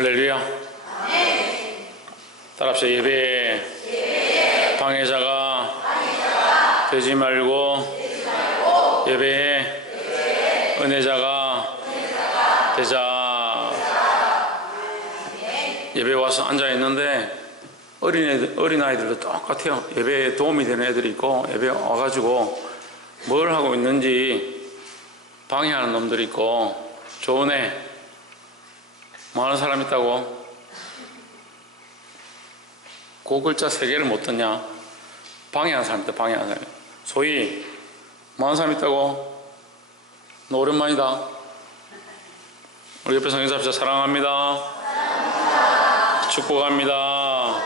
할렐루야. 따라합시다. 예배에 방해자가 되지 말고 예배에 은혜자가 되자. 예배 와서 앉아 있는데 어린아이들도 똑같아요. 예배에 도움이 되는 애들이 있고, 예배에 와가지고 뭘 하고 있는지 방해하는 놈들이 있고, 좋은 애, 뭐 하는 사람 있다고? 그 글자 3개를 못 듣냐? 방해하는 사람 있다, 방해하는 사람. 소위, 뭐 하는 사람 있다고? 너 오랜만이다. 우리 옆에 성경사 합시다. 사랑합니다. 축복합니다.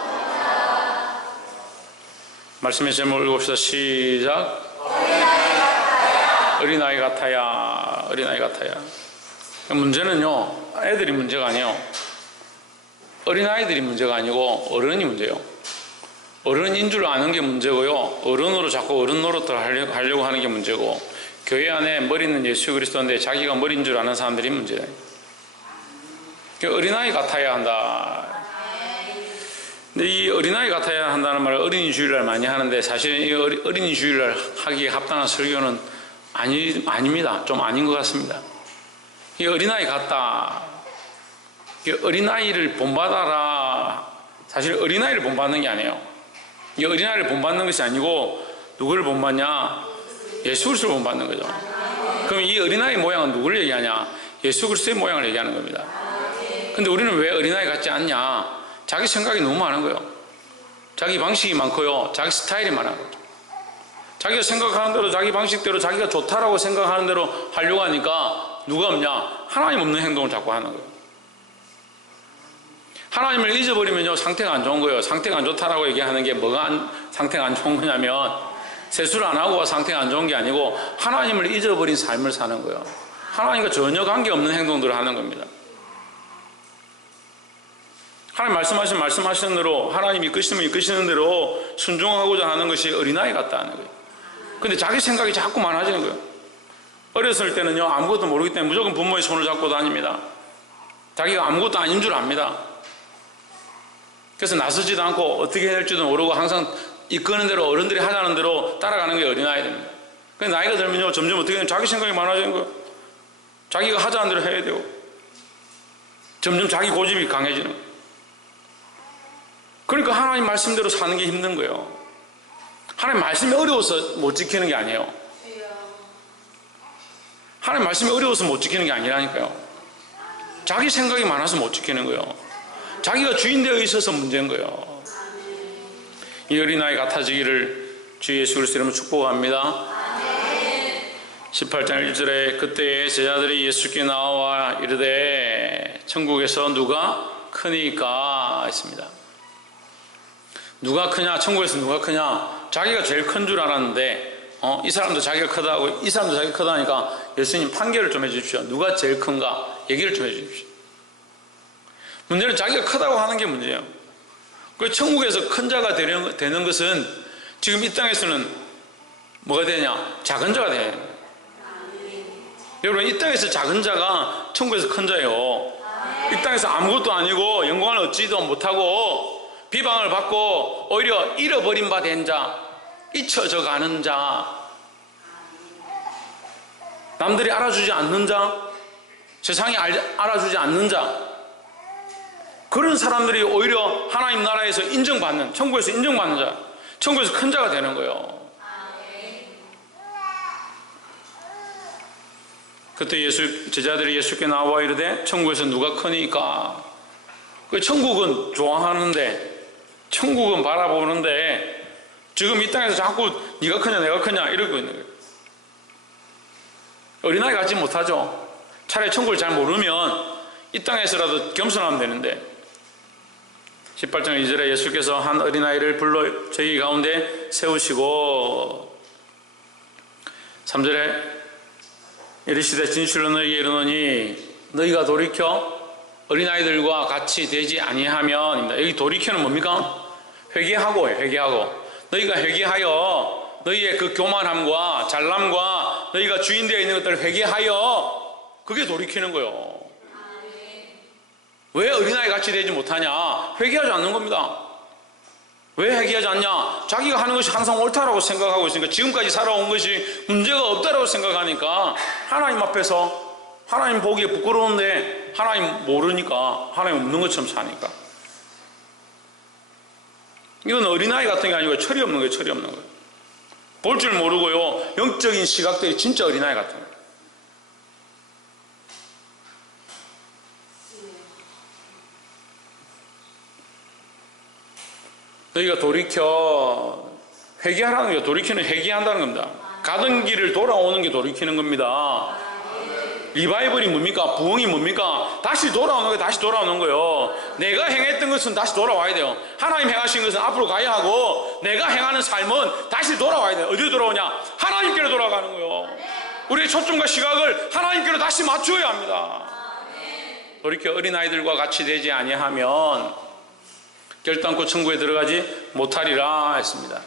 말씀의 제목을 읽읍시다. 시작. 어린아이 같아야. 어린아이 같아야. 문제는요, 애들이 문제가 아니에요. 어린아이들이 문제가 아니고 어른이 문제예요. 어른인 줄 아는 게 문제고요, 어른으로 자꾸 어른 노릇을 하려고 하는 게 문제고, 교회 안에 머리는 예수 그리스도인데 자기가 머리인 줄 아는 사람들이 문제예요. 어린아이 같아야 한다. 근데 이 어린아이 같아야 한다는 말을 어린이 주일날 많이 하는데, 사실 이 어린이 주일날 하기에 합당한 설교는 아닙니다. 좀 아닌 것 같습니다. 이 어린아이 같다. 이 어린아이를 본받아라. 사실 어린아이를 본받는 게 아니에요. 이 어린아이를 본받는 것이 아니고 누구를 본받냐? 예수 그리스도를 본받는 거죠. 그럼 이 어린아이 모양은 누구를 얘기하냐? 예수 그리스도의 모양을 얘기하는 겁니다. 근데 우리는 왜 어린아이 같지 않냐? 자기 생각이 너무 많은 거예요. 자기 방식이 많고요, 자기 스타일이 많아요. 자기가 생각하는 대로, 자기 방식대로, 자기가 좋다라고 생각하는 대로 하려고 하니까 누가 없냐? 하나님 없는 행동을 자꾸 하는 거예요. 하나님을 잊어버리면요, 상태가 안 좋은 거예요. 상태가 안 좋다라고 얘기하는 게 뭐가 상태가 안 좋은 거냐면, 세수를 안 하고 상태가 안 좋은 게 아니고 하나님을 잊어버린 삶을 사는 거예요. 하나님과 전혀 관계없는 행동들을 하는 겁니다. 하나님 말씀하시는 대로, 하나님이 이끄시는 대로 순종하고자 하는 것이 어린아이 같다 하는 거예요. 근데 자기 생각이 자꾸 많아지는 거예요. 어렸을 때는요, 아무것도 모르기 때문에 무조건 부모의 손을 잡고 다닙니다. 자기가 아무것도 아닌 줄 압니다. 그래서 나서지도 않고 어떻게 해야 될지도 모르고 항상 이끄는 대로, 어른들이 하자는 대로 따라가는 게 어린아이들입니다. 근데 나이가 들면요, 점점 어떻게 되면 자기 생각이 많아지는 거예요. 자기가 하자는 대로 해야 되고, 점점 자기 고집이 강해지는 거예요. 그러니까 하나님 말씀대로 사는 게 힘든 거예요. 하나님 말씀이 어려워서 못 지키는 게 아니에요. 하나님 말씀이 어려워서 못 지키는 게 아니라니까요. 자기 생각이 많아서 못 지키는 거예요. 자기가 주인되어 있어서 문제인 거예요. 이 어린아이 같아지기를 주 예수 그리스도 이름으로 축복합니다. 18장 1절에 그때에 제자들이 예수께 나와 이르되 천국에서 누가 크니까 했습니다. 누가 크냐? 천국에서 누가 크냐? 자기가 제일 큰 줄 알았는데, 이 사람도 자기가 크다고, 이 사람도 자기가 크다니까 예수님 판결을 좀 해주십시오. 누가 제일 큰가? 얘기를 좀 해주십시오. 문제는 자기가 크다고 하는 게 문제예요. 그 천국에서 큰 자가 되는 것은 지금 이 땅에서는 뭐가 되냐? 작은 자가 되는 거예요. 여러분, 이 땅에서 작은 자가 천국에서 큰 자예요. 이 땅에서 아무것도 아니고 영광을 얻지도 못하고 비방을 받고 오히려 잃어버린 바 된 자, 잊혀져 가는 자, 남들이 알아주지 않는 자, 세상이 알아주지 않는 자, 그런 사람들이 오히려 하나님 나라에서 인정받는, 천국에서 인정받는 자, 천국에서 큰 자가 되는 거예요. 그때 제자들이 예수께 나와 이르되 천국에서 누가 크니까. 천국은 좋아하는데, 천국은 바라보는데 지금 이 땅에서 자꾸 네가 크냐 내가 크냐 이러고 있는 거예요. 어린아이 같지 못하죠. 차라리 천국을 잘 모르면 이 땅에서라도 겸손하면 되는데. 18장 2절에 예수께서 한 어린아이를 불러 저희 가운데 세우시고 3절에 이르시되 진실로 너희에게 이르노니 너희가 돌이켜 어린아이들과 같이 되지 아니하면입니다. 여기 돌이켜는 뭡니까? 회개하고예요. 회개하고. 너희가 회개하여 너희의 그 교만함과 잘남과 너희가 주인되어 있는 것들을 회개하여, 그게 돌이키는 거예요. 왜 어린아이 같이 되지 못하냐? 회개하지 않는 겁니다. 왜 회개하지 않냐? 자기가 하는 것이 항상 옳다라고 생각하고 있으니까, 지금까지 살아온 것이 문제가 없다라고 생각하니까 하나님 앞에서 하나님 보기에 부끄러운데 하나님 모르니까, 하나님 없는 것처럼 사니까. 이건 어린아이 같은 게 아니고 철이 없는 거예요. 철이 없는 거예요. 볼 줄 모르고요, 영적인 시각들이 진짜 어린아이 같은 거예요. 너희가 돌이켜, 회개하라는 게, 돌이키는 회개한다는 겁니다. 가던 길을 돌아오는 게 돌이키는 겁니다. 리바이벌이 뭡니까? 부흥이 뭡니까? 다시 돌아오는 거예요. 다시 돌아오는 거예요. 내가 행했던 것은 다시 돌아와야 돼요. 하나님 행하신 것은 앞으로 가야 하고, 내가 행하는 삶은 다시 돌아와야 돼요. 어디로 돌아오냐? 하나님께로 돌아가는 거예요. 우리의 초점과 시각을 하나님께로 다시 맞춰야 합니다. 돌이켜 어린아이들과 같이 되지 아니하면 결단코 천국에 들어가지 못하리라 했습니다.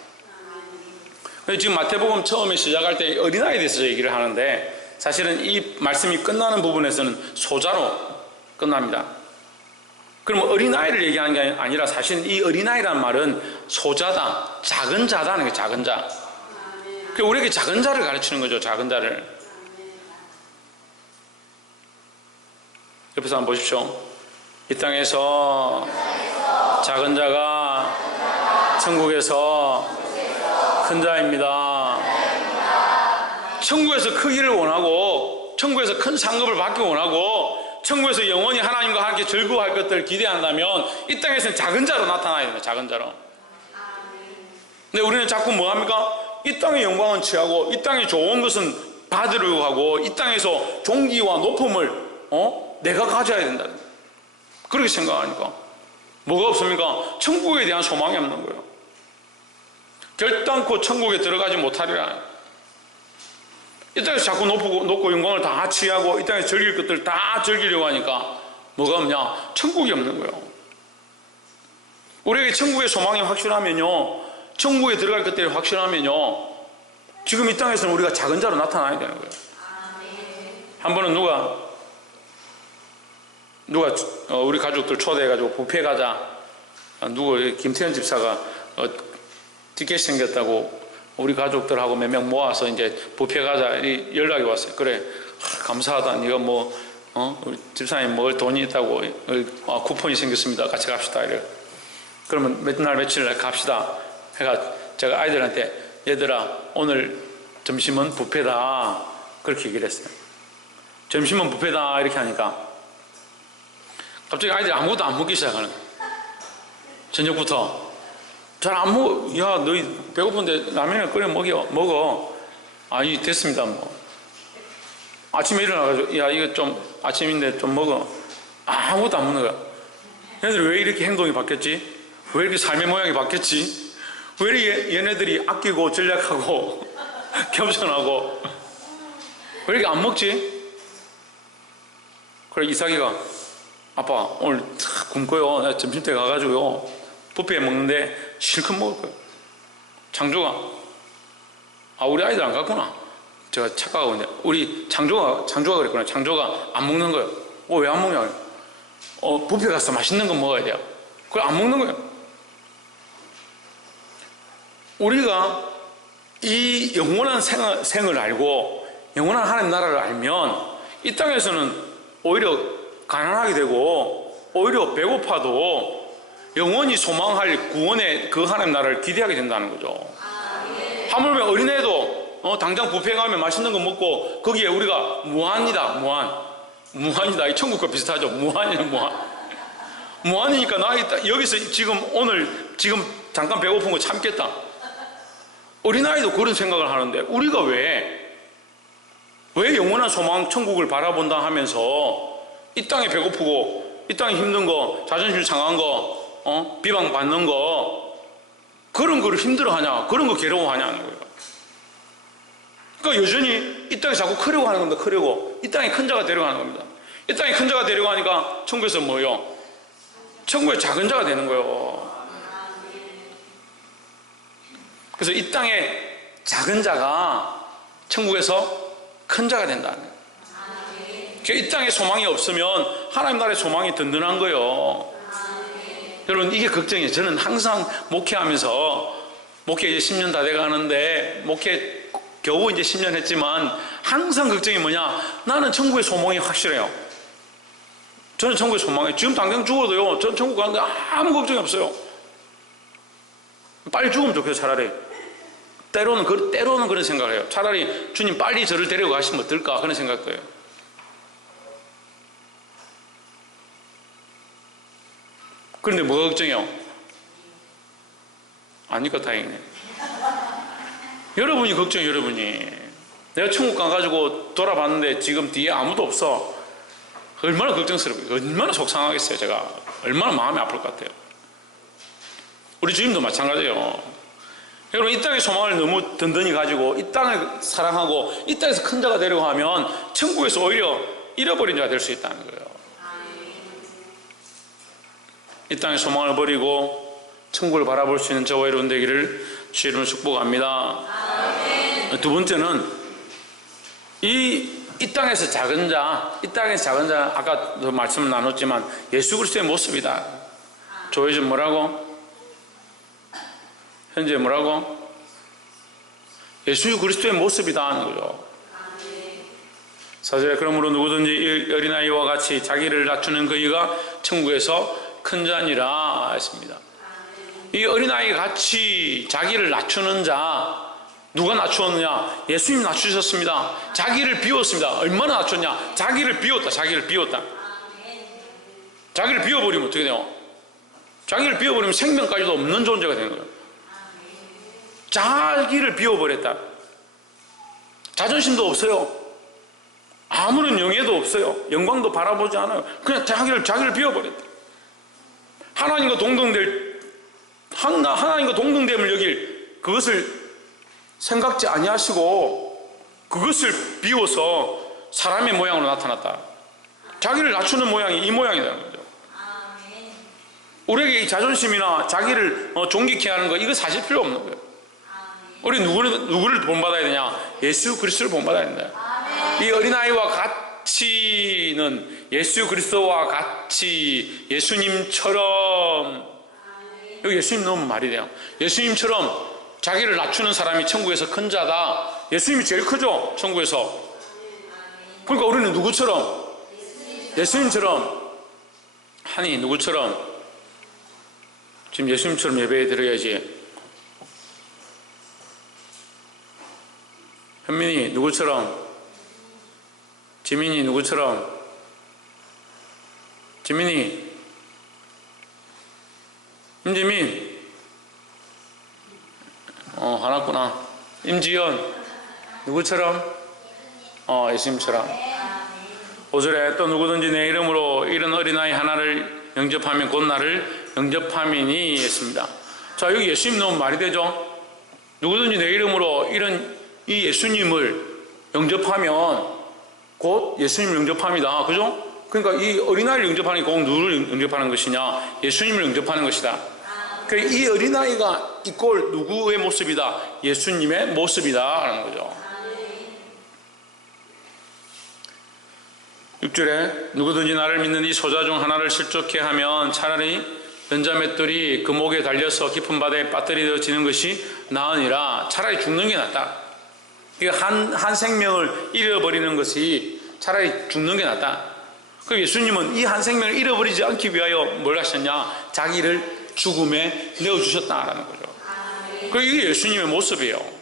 지금 마태복음 처음에 시작할 때 어린아이에 대해서 얘기를 하는데, 사실은 이 말씀이 끝나는 부분에서는 소자로 끝납니다. 그럼 어린아이를 얘기하는 게 아니라, 사실은 이 어린아이라는 말은 소자다, 작은 자다는 게, 작은 자. 우리에게 작은 자를 가르치는 거죠. 작은 자를. 옆에서 한번 보십시오. 이 땅에서 작은 자가 천국에서 큰 자입니다. 천국에서 크기를 원하고, 천국에서 큰 상급을 받기 원하고, 천국에서 영원히 하나님과 함께 즐거워할 것들을 기대한다면 이 땅에서는 작은 자로 나타나야 됩니다. 작은 자로. 근데 우리는 자꾸 뭐합니까? 이 땅의 영광은 취하고, 이 땅의 좋은 것은 받으려고 하고, 이 땅에서 존귀와 높음을 내가 가져야 된다, 그렇게 생각하니까 뭐가 없습니까? 천국에 대한 소망이 없는 거예요. 결단코 천국에 들어가지 못하리라. 이 땅에서 자꾸 높고 영광을 다 취하고, 이 땅에서 즐길 것들을 다 즐기려고 하니까 뭐가 없냐? 천국이 없는 거예요. 우리에게 천국의 소망이 확실하면요, 천국에 들어갈 것들이 확실하면요, 지금 이 땅에서는 우리가 작은 자로 나타나야 되는 거예요. 한 번은 누가 우리 가족들 초대해가지고 뷔페 가자. 김태현 집사가 티켓 생겼다고 우리 가족들하고 몇 명 모아서 이제 뷔페 가자 연락이 왔어요. 그래, 감사하다. 네가 우리 집사님 먹을 돈이 있다고, 쿠폰이 생겼습니다. 같이 갑시다. 이래. 그러면 몇 날 며칠 날 갑시다. 해가 제가 아이들한테, 얘들아 오늘 점심은 뷔페다, 그렇게 얘기를 했어요. 점심은 뷔페다 이렇게 하니까 갑자기 아이들이 아무것도 안 먹기 시작하는 거예요. 저녁부터 잘 안 먹어. 야, 너희 배고픈데 라면을 끓여 먹어. 아니, 됐습니다. 아침에 일어나가지고, 야, 이거 좀 아침인데 좀 먹어. 아무것도 안 먹는 거야. 얘네들이 왜 이렇게 행동이 바뀌었지? 왜 이렇게 삶의 모양이 바뀌었지? 왜 이렇게 얘네들이 아끼고 전략하고 겸손하고 왜 이렇게 안 먹지? 그래, 이삭이가, 아빠 오늘 굶고요. 내가 점심때 가가지고요, 뷔페에 먹는데 실컷 먹을 거예요. 창조가, 우리 아이들 안 갔구나. 제가 착각하고 있는데, 우리 창조가 그랬구나. 창조가 안 먹는 거예요. 왜 안 먹냐? 뷔페 가서 맛있는 거 먹어야 돼요. 그걸 안 먹는 거예요. 우리가 이 영원한 생을 알고 영원한 하나님 나라를 알면 이 땅에서는 오히려 가난하게 되고, 오히려 배고파도 영원히 소망할 구원의 그 하나님 나라를 기대하게 된다는 거죠. 하물며 어린애도 당장 뷔페 가면 맛있는 거 먹고, 거기에 우리가 무한이다. 이 천국과 비슷하죠. 무한이니까 나 여기서 지금 잠깐 배고픈 거 참겠다. 어린아이도 그런 생각을 하는데, 우리가 왜 영원한 소망 천국을 바라본다 하면서 이 땅에 배고프고, 이 땅에 힘든 거, 자존심 상한 거, 비방받는 거, 그런 거를 힘들어하냐, 그런 거 괴로워하냐는 거예요. 그러니까 여전히 이 땅에 자꾸 크려고 하는 겁니다. 크려고. 이 땅에 큰 자가 되려고 하는 겁니다. 이 땅에 큰 자가 되려고 하니까 천국에서 뭐예요? 천국의 작은 자가 되는 거예요. 그래서 이 땅에 작은 자가 천국에서 큰 자가 된다는 거예요. 이 땅에 소망이 없으면 하나님 나라의 소망이 든든한 거예요. 여러분, 이게 걱정이에요. 저는 항상 목회하면서, 목회 이제 10년 다 돼가는데, 목회 겨우 이제 10년 했지만, 항상 걱정이 뭐냐? 나는 천국의 소망이 확실해요. 저는 천국의 소망이, 지금 당장 죽어도요, 저는 천국 가는데 아무 걱정이 없어요. 빨리 죽으면 좋겠어요, 차라리. 때로는 그런 생각을 해요. 차라리 주님 빨리 저를 데려가시면 어떨까? 그런 생각도 해요. 그런데 뭐가 걱정이요? 아니까 다행이네. 여러분이 걱정이에요, 여러분이. 내가 천국 가가지고 돌아봤는데 지금 뒤에 아무도 없어. 얼마나 걱정스럽고, 얼마나 속상하겠어요, 제가. 얼마나 마음이 아플 것 같아요. 우리 주님도 마찬가지예요. 여러분, 이 땅의 소망을 너무 든든히 가지고 이 땅을 사랑하고 이 땅에서 큰 자가 되려고 하면 천국에서 오히려 잃어버린 자가 될 수 있다는 거예요. 이 땅의 소망을 버리고 천국을 바라볼 수 있는 저와 여러분 되기를 주의 이름으로 축복합니다. 두 번째는 이 땅에서 작은 자, 아까도 말씀을 나눴지만 예수 그리스도의 모습이다. 조회전 뭐라고? 현재 뭐라고? 예수 그리스도의 모습이다 하는 거죠. 4절에 그러므로 누구든지 이 어린아이와 같이 자기를 낮추는 그이가 천국에서 큰 자니라 했습니다. 이 어린아이 같이 자기를 낮추는 자, 누가 낮추었느냐? 예수님이 낮추셨습니다. 자기를 비웠습니다. 얼마나 낮췄냐? 자기를 비웠다. 자기를 비워버리면 어떻게 돼요? 자기를 비워버리면 생명까지도 없는 존재가 되는 거예요. 자기를 비워버렸다. 자존심도 없어요. 아무런 영예도 없어요. 영광도 바라보지 않아요. 그냥 자기를 비워버렸다. 하나님과 동등됨을 여길 그것을 생각지 아니하시고 그것을 비워서 사람의 모양으로 나타났다. 자기를 낮추는 모양이 이 모양이라는 거죠. 우리에게 이 자존심이나 자기를 존귀케 하는 거 이거 사실 필요 없는 거예요. 우리 누구를 본받아야 되냐? 예수 그리스도를 본받아야 된다. 이 어린아이와 같이는 예수 그리스도와 같이 예수님처럼, 여기 예수님 넣으면 말이 돼요. 예수님처럼 자기를 낮추는 사람이 천국에서 큰 자다. 예수님이 제일 크죠, 천국에서. 그러니까 우리는 누구처럼? 예수님처럼. 아니, 누구처럼? 지금 예수님처럼 예배에 드려야지. 현민이 누구처럼? 지민이 누구처럼? 지민이, 임지민, 화났구나. 임지연 누구처럼? 예수님처럼. 5절에 또 누구든지 내 이름으로 이런 어린아이 하나를 영접하면 곧 나를 영접함이니 했습니다. 자, 여기 예수님 넣으면 말이 되죠? 누구든지 내 이름으로 이 예수님을 영접하면 곧 예수님을 영접합니다. 그죠? 그러니까 이 어린아이를 영접하는 게 꼭 누구를 영접하는 것이냐? 예수님을 영접하는 것이다. 그러니까 이 어린아이가 이꼴 누구의 모습이다? 예수님의 모습이다 하는 거죠. 6절에 누구든지 나를 믿는 이 소자 중 하나를 실족해 하면 차라리 연자맷돌이 그 목에 달려서 깊은 바다에 빠뜨려지는 것이 나으니라. 차라리 죽는 게 낫다. 한 생명을 잃어버리는 것이 차라리 죽는 게 낫다. 그 예수님은 이 한 생명을 잃어버리지 않기 위하여 뭘 하셨냐? 자기를 죽음에 내어주셨다라는 거죠. 이게 예수님의 모습이에요.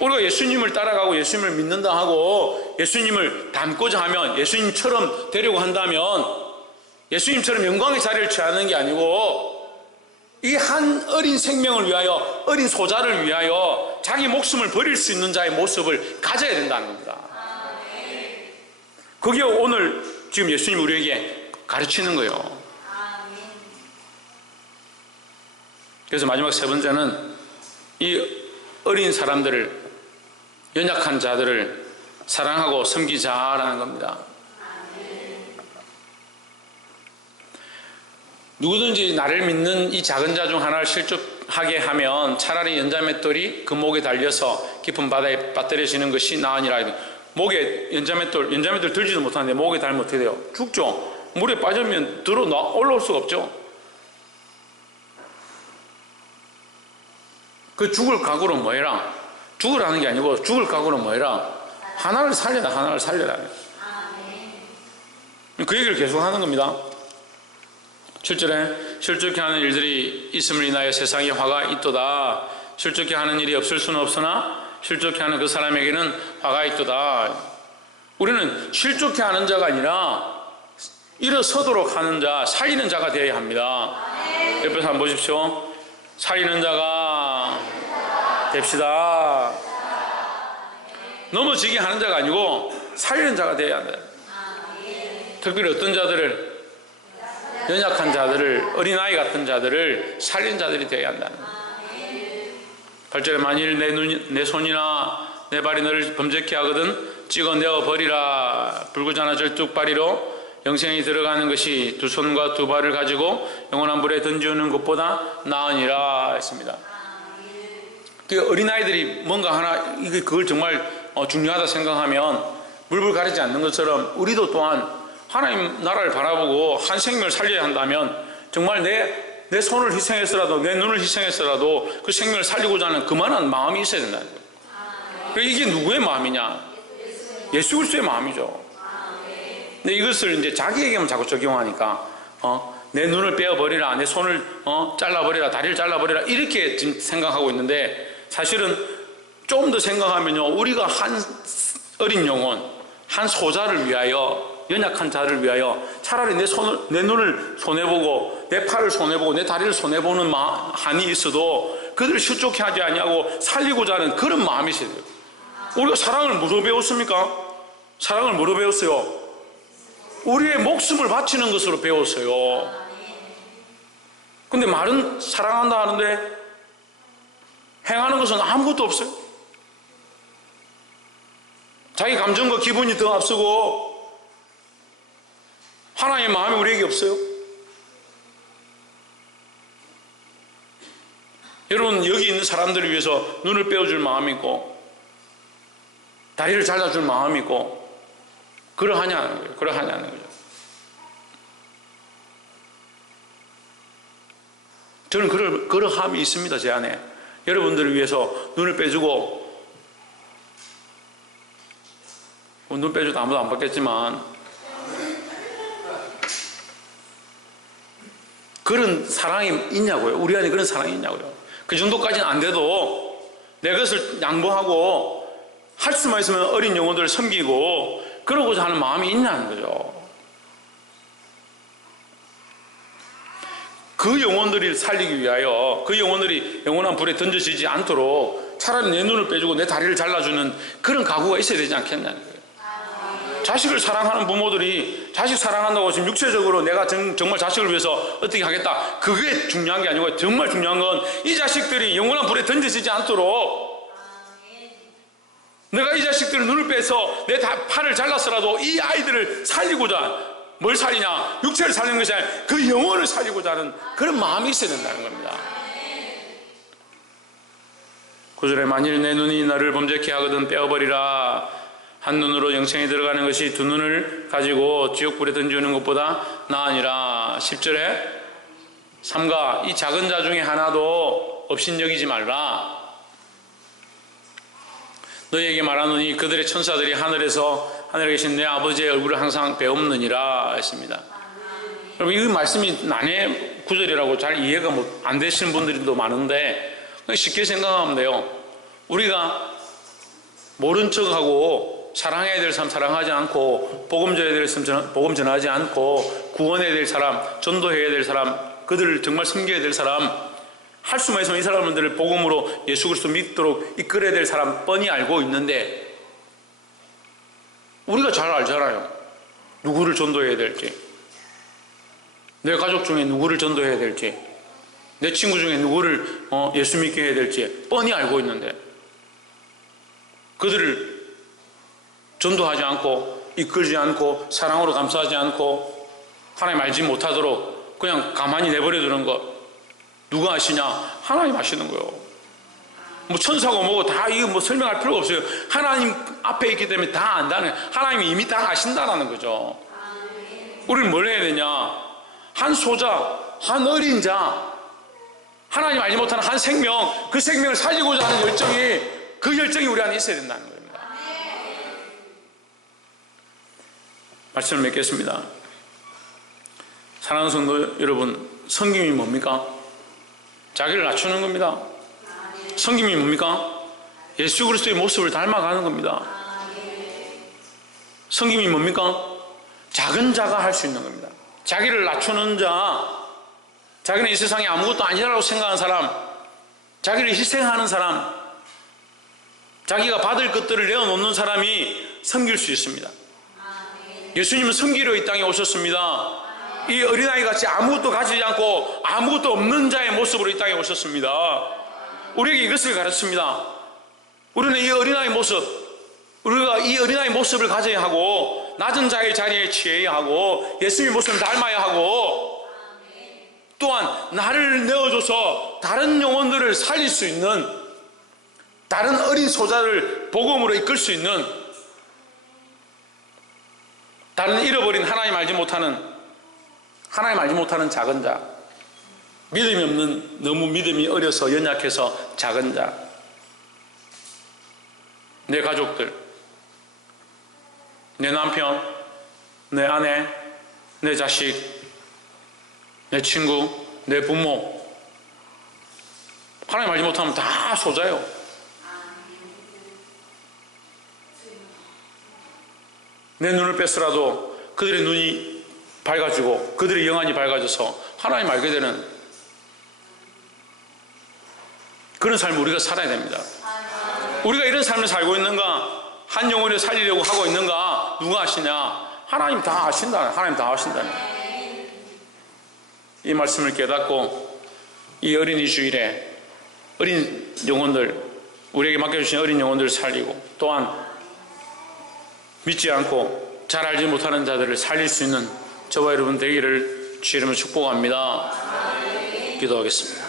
우리가 예수님을 따라가고 예수님을 믿는다 하고 예수님을 닮고자 하면, 예수님처럼 되려고 한다면 예수님처럼 영광의 자리를 취하는 게 아니고 이 한 어린 생명을 위하여, 어린 소자를 위하여 자기 목숨을 버릴 수 있는 자의 모습을 가져야 된다는 겁니다. 그게 오늘 지금 예수님 우리에게 가르치는 거예요. 그래서 마지막 세 번째는 이 어린 사람들을, 연약한 자들을 사랑하고 섬기자라는 겁니다. 누구든지 나를 믿는 이 작은 자 중 하나를 실족하게 하면 차라리 연자맷돌이 그 목에 달려서 깊은 바다에 빠뜨려지는 것이 나으니라. 목에 연자맷돌 들지도 못하는데 목에 닿으면 어떻게 돼요? 죽죠. 물에 빠지면 올라올 수가 없죠. 그 죽을 각오로 뭐 해라? 죽으라는 게 아니고 죽을 각오로 뭐 해라? 하나를 살려라. 그 얘기를 계속 하는 겁니다. 7절에 실족해 하는 일들이 있음을 인하여 세상에 화가 있도다. 실족해 하는 일이 없을 수는 없으나 실족해 하는 그 사람에게는 화가 있도다. 우리는 실족해 하는 자가 아니라 일어서도록 하는 자, 살리는 자가 되어야 합니다. 옆에서 한번 보십시오. 살리는 자가 됩시다. 넘어지게 하는 자가 아니고 살리는 자가 되어야 한다. 특별히 어떤 자들을, 연약한 자들을, 어린아이 같은 자들을 살리는 자들이 되어야 한다는 거예요. 8절에 만일 내 손이나 내 발이 너를 범죄케 하거든 찍어내어 버리라. 불구자나 절뚝발이로 영생이 들어가는 것이 두 손과 두 발을 가지고 영원한 불에 던지는 것보다 나으니라 했습니다. 그 어린아이들이 뭔가 하나 그걸 정말 중요하다 생각하면 물불 가리지 않는 것처럼 우리도 또한 하나님 나라를 바라보고 한 생명을 살려야 한다면 정말 내 손을 희생해서라도 내 눈을 희생해서라도 그 생명을 살리고자 하는 그만한 마음이 있어야 된다는 거예요. 이게 누구의 마음이냐? 예수 그리스도의 마음이죠. 근데 이것을 이제 자기에게만 자꾸 적용하니까 내 눈을 빼어버리라, 내 손을 잘라버리라, 다리를 잘라버리라 이렇게 지금 생각하고 있는데 사실은 조금 더 생각하면요, 우리가 한 어린 영혼, 한 소자를 위하여, 연약한 자를 위하여 차라리 내 눈을 손해보고 내 팔을 손해보고 내 다리를 손해보는 한이 있어도 그들을 실족해 하지 아니하고 살리고자 하는 그런 마음이 있어야 돼요. 우리가 사랑을 뭐로 배웠습니까? 사랑을 뭐로 배웠어요? 우리의 목숨을 바치는 것으로 배웠어요. 근데 말은 사랑한다 하는데 행하는 것은 아무것도 없어요. 자기 감정과 기분이 더 앞서고 하나님의 마음이 우리에게 없어요. 여러분, 여기 있는 사람들을 위해서 눈을 빼어줄 마음이 있고 다리를 잘라줄 마음이 있고 그러하냐는 거예요. 그러하냐는 거죠. 저는 그러함이 있습니다. 제 안에. 여러분들을 위해서 눈을 빼주고 눈 빼줘도 아무도 안 받겠지만 그런 사랑이 있냐고요. 우리 안에 그런 사랑이 있냐고요. 그 정도까지는 안 돼도 내 것을 양보하고 할 수만 있으면 어린 영혼들을 섬기고 그러고자 하는 마음이 있냐는 거죠. 그 영혼들을 살리기 위하여 그 영혼들이 영원한 불에 던져지지 않도록 차라리 내 눈을 빼주고 내 다리를 잘라주는 그런 각오가 있어야 되지 않겠냐는 거예요. 자식을 사랑하는 부모들이 자식 사랑한다고 지금 육체적으로 내가 정말 자식을 위해서 어떻게 하겠다, 그게 중요한 게 아니고 정말 중요한 건 이 자식들이 영원한 불에 던져지지 않도록 내가 이 자식들을 눈을 빼서 내 팔을 잘랐어라도 이 아이들을 살리고자, 뭘 살리냐? 육체를 살리는 것이 아니라 그 영혼을 살리고자 하는 그런 마음이 있어야 된다는 겁니다. 9절에 만일 내 눈이 너를 범죄케 하거든 빼어버리라. 한 눈으로 영생에 들어가는 것이 두 눈을 가지고 지옥불에 던지는 것보다 나으니라. 10절에 삼가 이 작은 자 중에 하나도 업신여기지 말라. 너희에게 말하노니 그들의 천사들이 하늘에 계신 내 아버지의 얼굴을 항상 배움느니라 했습니다. 여러분, 이 말씀이 난해 구절이라고 잘 이해가 안 되시는 분들도 많은데 쉽게 생각하면 돼요. 우리가 모른 척하고 사랑해야 될 사람 사랑하지 않고 복음 전해야 될 사람 복음 전하지 않고 구원해야 될 사람, 전도해야 될 사람, 그들을 정말 섬겨야 될 사람, 할 수만 있으면 이 사람들을 복음으로 예수 그리스도 믿도록 이끌어야 될 사람 뻔히 알고 있는데 우리가 잘 알잖아요. 누구를 전도해야 될지, 내 가족 중에 누구를 전도해야 될지, 내 친구 중에 누구를 예수 믿게 해야 될지 뻔히 알고 있는데 그들을 전도하지 않고 이끌지 않고 사랑으로 감싸지 않고 하나님 알지 못하도록 그냥 가만히 내버려 두는 것, 누가 아시냐? 하나님 아시는 거예요. 뭐 천사고 뭐고 다 이거 뭐 설명할 필요가 없어요. 하나님 앞에 있기 때문에 다 안다는, 하나님이 이미 다 아신다라는 거죠. 우리는 뭘 해야 되냐? 한 소자, 한 어린 자, 하나님 알지 못하는 한 생명, 그 생명을 살리고자 하는 열정이, 그 열정이 우리 안에 있어야 된다는 겁니다. 말씀을 맺겠습니다. 사랑하는 성도 여러분, 섬김이 뭡니까? 자기를 낮추는 겁니다. 섬김이 뭡니까? 예수 그리스도의 모습을 닮아가는 겁니다. 섬김이 뭡니까? 작은 자가 할 수 있는 겁니다. 자기를 낮추는 자, 자기는 이 세상에 아무것도 아니라고 생각하는 사람, 자기를 희생하는 사람, 자기가 받을 것들을 내어놓는 사람이 섬길 수 있습니다. 예수님은 섬기러 이 땅에 오셨습니다. 이 어린아이 같이 아무것도 가지지 않고 아무것도 없는 자의 모습으로 이 땅에 오셨습니다. 우리에게 이것을 가르칩니다. 우리는 이 어린아이 모습, 우리가 이 어린아이 모습을 가져야 하고, 낮은 자의 자리에 취해야 하고, 예수님의 모습을 닮아야 하고, 또한 나를 내어줘서 다른 영혼들을 살릴 수 있는, 다른 어린 소자를 복음으로 이끌 수 있는, 다른 잃어버린 하나님 알지 못하는 작은 자, 믿음이 없는, 너무 믿음이 어려서 연약해서 작은 자, 내 가족들, 내 남편, 내 아내, 내 자식, 내 친구, 내 부모, 하나님 알지 못하면 다 소자요. 내 눈을 뺐으라도 그들의 눈이 밝아지고 그들의 영안이 밝아져서 하나님 알게 되는 그런 삶을 우리가 살아야 됩니다. 우리가 이런 삶을 살고 있는가? 한 영혼을 살리려고 하고 있는가? 누가 아시냐? 하나님 다 아신다. 하나님 다 아신다. 이 말씀을 깨닫고 이 어린이 주일에 어린 영혼들, 우리에게 맡겨주신 어린 영혼들을 살리고, 또한 믿지 않고 잘 알지 못하는 자들을 살릴 수 있는 저와 여러분 되기를 주의 이름으로 축복합니다. 기도하겠습니다.